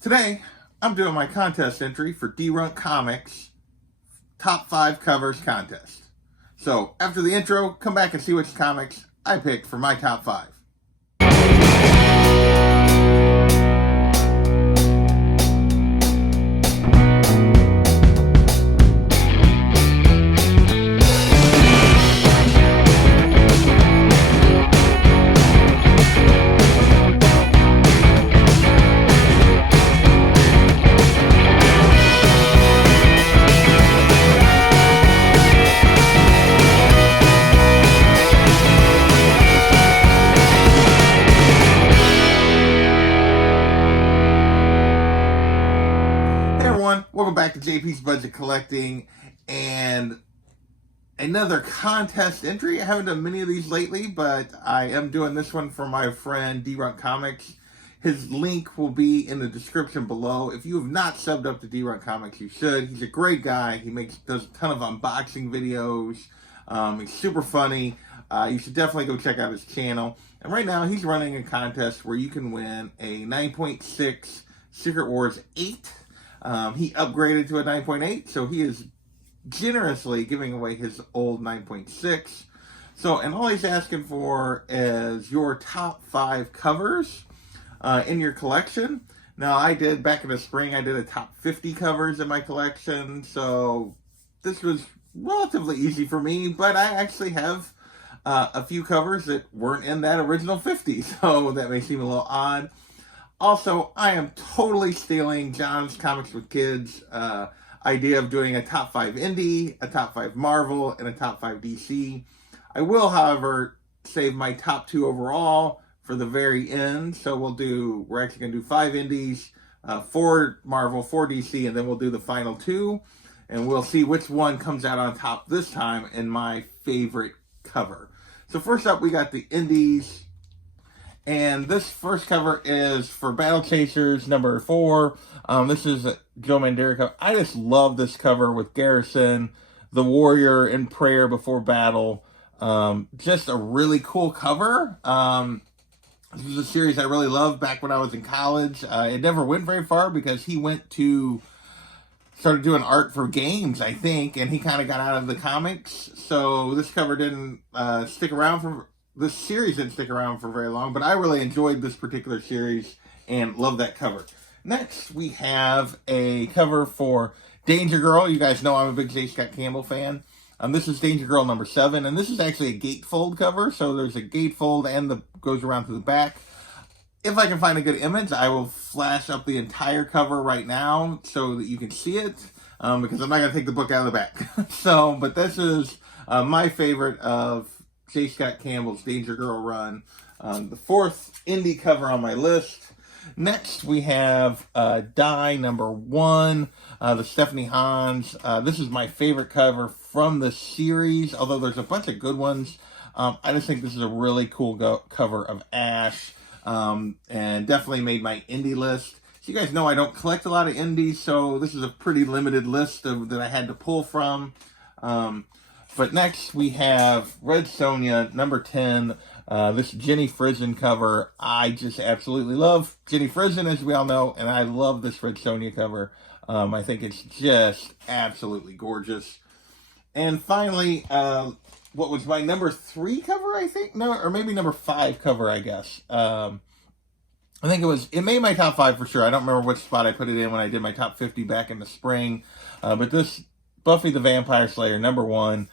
Today, I'm doing my contest entry for Dee Runk Comics Top 5 Covers Contest. So, after the intro, come back and see which comics I picked for my top 5. Welcome back to JP's Budget Collecting, and another contest entry. I haven't done many of these lately, but I am doing this one for my friend Dee Runk Comics. His link will be in the description below. If you have not subbed up to Dee Runk Comics, you should. He's a great guy. He does a ton of unboxing videos. He's super funny. You should definitely go check out his channel. And right now, he's running a contest where you can win a 9.6 Secret Wars 8. He upgraded to a 9.8, so he is generously giving away his old 9.6. So, and all he's asking for is your top 5 covers in your collection. Now, back in the spring, I did a top 50 covers in my collection, so this was relatively easy for me, but I actually have a few covers that weren't in that original 50, so that may seem a little odd. Also, I am totally stealing John's Comics with Kids idea of doing a top 5 indie, a top 5 Marvel, and a top 5 DC. I will, however, save my top 2 overall for the very end. So we're actually going to do 5 indies, 4 Marvel, 4 DC, and then we'll do the final 2. And we'll see which one comes out on top this time in my favorite cover. So first up, we got the indies. And this first cover is for Battle Chasers number 4. This is a Joe Madureira cover. I just love this cover with Garrison, the warrior in prayer before battle. Just a really cool cover. This was a series I really loved back when I was in college. It never went very far because he started doing art for games, I think, and he kind of got out of the comics. So this cover didn't stick around for... This series didn't stick around for very long, but I really enjoyed this particular series and love that cover. Next, we have a cover for Danger Girl. You guys know I'm a big J. Scott Campbell fan. This is Danger Girl number 7, and this is actually a gatefold cover, so there's a gatefold and goes around to the back. If I can find a good image, I will flash up the entire cover right now so that you can see it, because I'm not going to take the book out of the back. But this is my favorite of J. Scott Campbell's Danger Girl run. The 4th indie cover on my list. Next, we have Die number 1, the Stephanie Hans. This is my favorite cover from the series, although there's a bunch of good ones. I just think this is a really cool cover of Ash, and definitely made my indie list. So you guys know I don't collect a lot of indies, so this is a pretty limited list that I had to pull from. But next we have Red Sonja, number 10, this Jenny Frison cover. I just absolutely love Jenny Frison, as we all know, and I love this Red Sonja cover. I think it's just absolutely gorgeous. And finally, what was my number 3 cover, I think? No, or maybe number 5 cover, I guess. I think it made my top 5 for sure. I don't remember which spot I put it in when I did my top 50 back in the spring. But this Buffy the Vampire Slayer, number 1.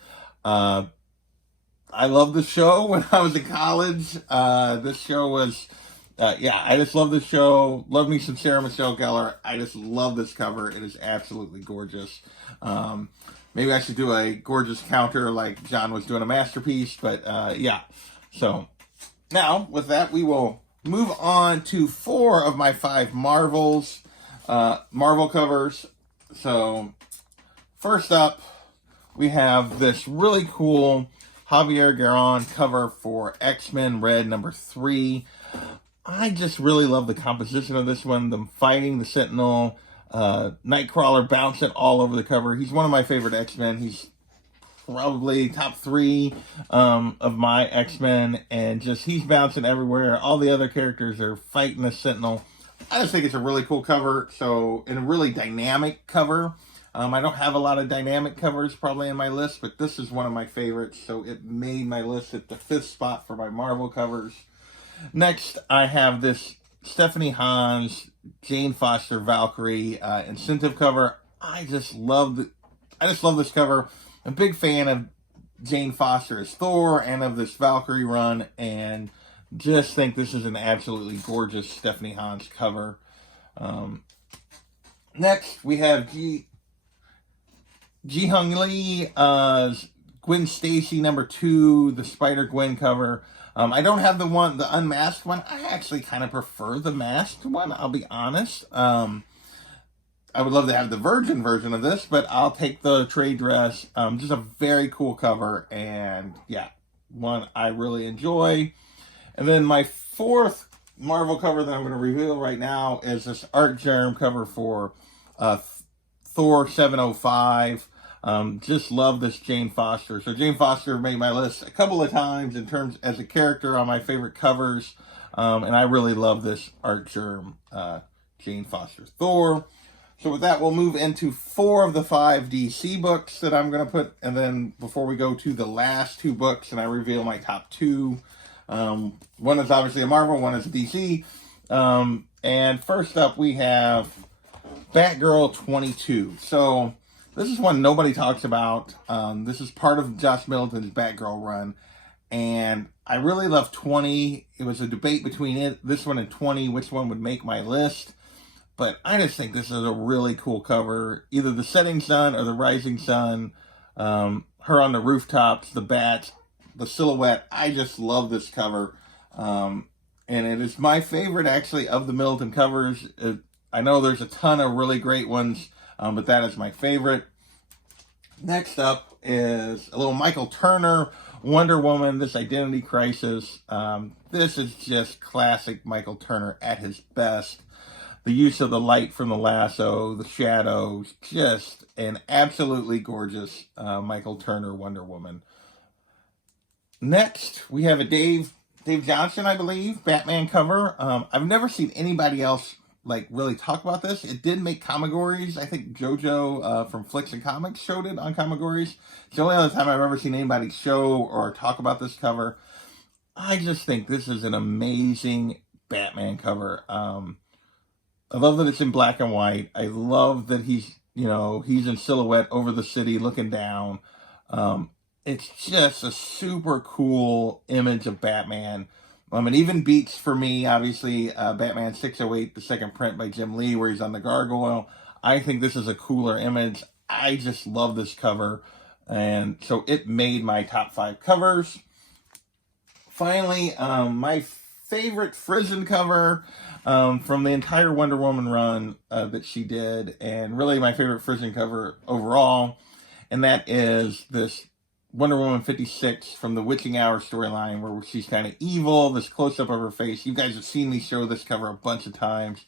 I loved the show when I was in college. This show was, I just love this show. Love me some Sarah Michelle Gellar. I just love this cover. It is absolutely gorgeous. Maybe I should do a gorgeous counter like John was doing a masterpiece, but yeah. So now with that, we will move on to 4 of my 5 Marvel covers. So first up, we have this really cool Javier Garron cover for X-Men Red number 3. I just really love the composition of this one. Them fighting the Sentinel, Nightcrawler bouncing all over the cover. He's one of my favorite X-Men. He's probably top 3 of my X-Men, and just he's bouncing everywhere. All the other characters are fighting the Sentinel. I just think it's a really cool cover. So, and a really dynamic cover. I don't have a lot of dynamic covers probably in my list, but this is one of my favorites. So it made my list at the 5th spot for my Marvel covers. Next, I have this Stephanie Hans, Jane Foster, Valkyrie incentive cover. I just love this cover. I'm a big fan of Jane Foster as Thor and of this Valkyrie run, and just think this is an absolutely gorgeous Stephanie Hans cover. Next, we have Ji Hung Lee, Gwen Stacy #2, the Spider-Gwen cover. I don't have the unmasked one. I actually kind of prefer the masked one, I'll be honest. I would love to have the virgin version of this, but I'll take the trade dress. Just a very cool cover, and yeah, one I really enjoy. And then my 4th Marvel cover that I'm going to reveal right now is this Art Germ cover for Thor 705. Just love this Jane Foster. So Jane Foster made my list a couple of times in terms as a character on my favorite covers. And I really love this Art Germ Jane Foster Thor. So with that, we'll move into 4 of the 5 DC books that I'm going to put. And then before we go to the last 2 books and I reveal my top 2, one is obviously a Marvel, one is a DC. And first up, we have Batgirl 22. So this is one nobody talks about. This is part of Josh Middleton's Batgirl run. And I really love 20. It was a debate between this one and 20, which one would make my list. But I just think this is a really cool cover. Either the setting sun or the rising sun. Her on the rooftops, the bats, the silhouette. I just love this cover. And it is my favorite, actually, of the Middleton covers. I know there's a ton of really great ones, but that is my favorite. Next up is a little Michael Turner, Wonder Woman, this Identity Crisis. This is just classic Michael Turner at his best. The use of the light from the lasso, the shadows, just an absolutely gorgeous Michael Turner Wonder Woman. Next, we have a Dave Johnson, I believe, Batman cover. I've never seen anybody else really talk about this. It did make Comigories. I think JoJo from Flicks and Comics showed it on Comigories. It's the only other time I've ever seen anybody show or talk about this cover. I just think this is an amazing Batman cover. I love that it's in black and white. I love that he's in silhouette over the city looking down. It's just a super cool image of Batman. It even beats, for me, obviously, Batman 608, the second print by Jim Lee, where he's on the gargoyle. I think this is a cooler image. I just love this cover. And so it made my top 5 covers. Finally, my favorite Frizen cover from the entire Wonder Woman run that she did, and really my favorite Frizen cover overall, and that is this Wonder Woman 56 from the Witching Hour storyline, where she's kind of evil, this close-up of her face. You guys have seen me show this cover a bunch of times.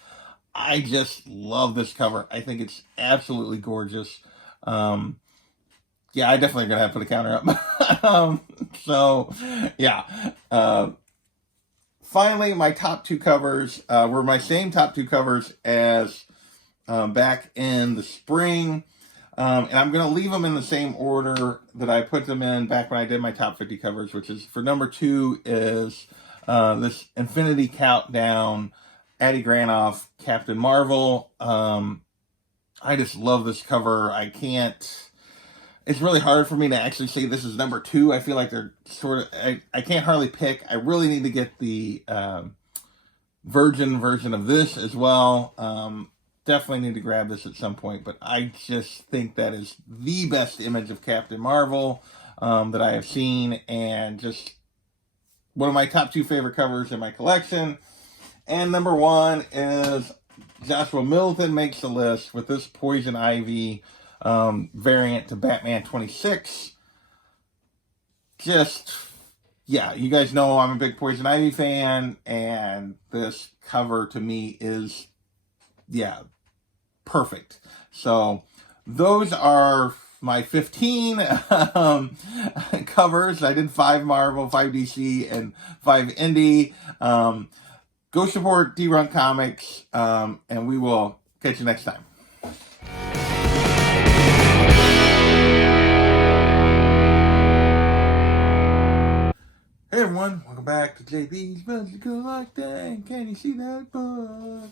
I just love this cover. I think it's absolutely gorgeous. Yeah, I definitely going to have to put a counter up. So, yeah. Finally, my top 2 covers were my same top 2 covers as back in the spring. And I'm going to leave them in the same order that I put them in back when I did my top 50 covers, which is, for number 2 is this Infinity Countdown, Addie Granoff, Captain Marvel. I just love this cover. It's really hard for me to actually say this is number 2. I feel like they're sort of, I can't hardly pick. I really need to get the virgin version of this as well. Definitely need to grab this at some point, but I just think that is the best image of Captain Marvel that I have seen, and just one of my top 2 favorite covers in my collection. And number 1 is Joshua Middleton makes the list with this Poison Ivy variant to Batman 26. Just, yeah, you guys know I'm a big Poison Ivy fan, and this cover to me is, yeah, perfect. So those are my 15 covers. I did 5 Marvel, 5 DC, and 5 Indie. Go support Dee Runk Comics, and we will catch you next time. Hey everyone, welcome back to JB's Budget Collecting. Can you see that book?